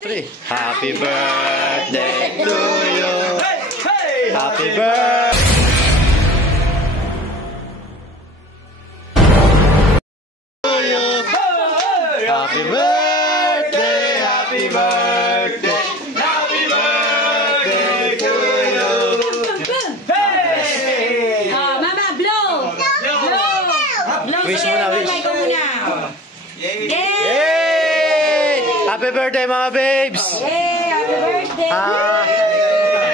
3. Happy birthday to you. Hey, hey. Happy birthday. Happy birthday, happy birthday, happy birthday to you. Hey! Mama, blow! Blow! Wish mo na, wish. Yay! Happy birthday, mga babes! Yay! Happy birthday!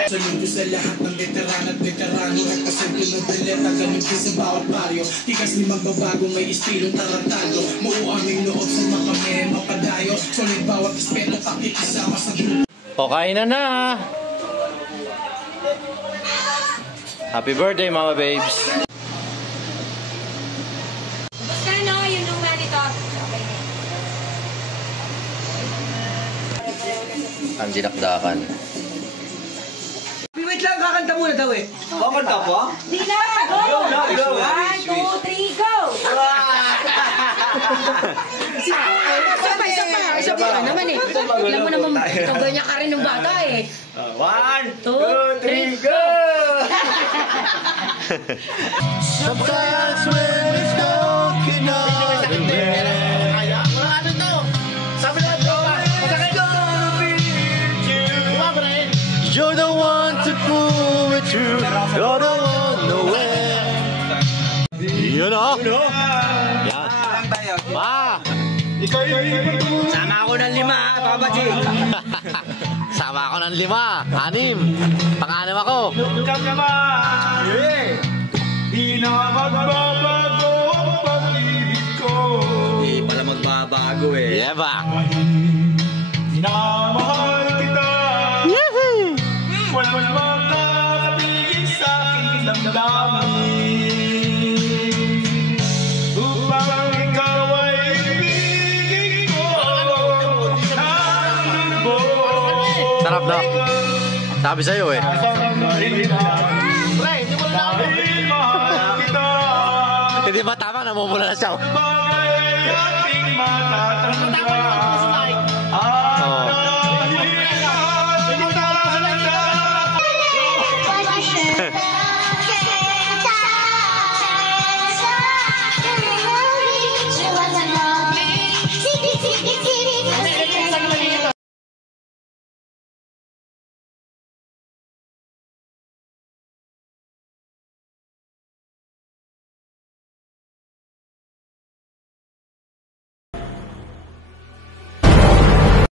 Saludo sa lahat ng veteran at veterano. Represento ng daleta, ganun din sa bawat baryo. Tikas ni magbabago, may estilo tarantado. Mauaming loob sa makame, mapadayo. Solid bawat respeto, pakikisama sa grupo. O, kain na na! Happy birthday, mga babes! Basta no, yung luma nito. Ang dinakdakan. Wait lang, kakanta muna daw eh. Kakanta pa? Di na! Go! 1, 2, 3, go! Isa pa naman eh. Alam mo naman, kaganya ka rin ng bata eh. 1, 2, 3, go! Sometimes when it's dark enough and then Ano to? Sabi na ito, you're the one to pull me through. You're the one nowhere. Yun o. Yan. Ma! Sama ako ng 5, Papa G. Sama ako ng 5, 6. Pang-anim ako. Lugtang naman, di na magbabago ang pag-ibig ko. Hindi pala magbabago eh. Yeah, ba? Minamahal kita. Walang makakapigil sa aking damdamin. Upang ikaw ay ibigin ko ng lubos. Sarap na. Sabi sa'yo eh. Dahil mahal kita. Hindi ba tama? Namumula na siya. Bagay ating matatanda.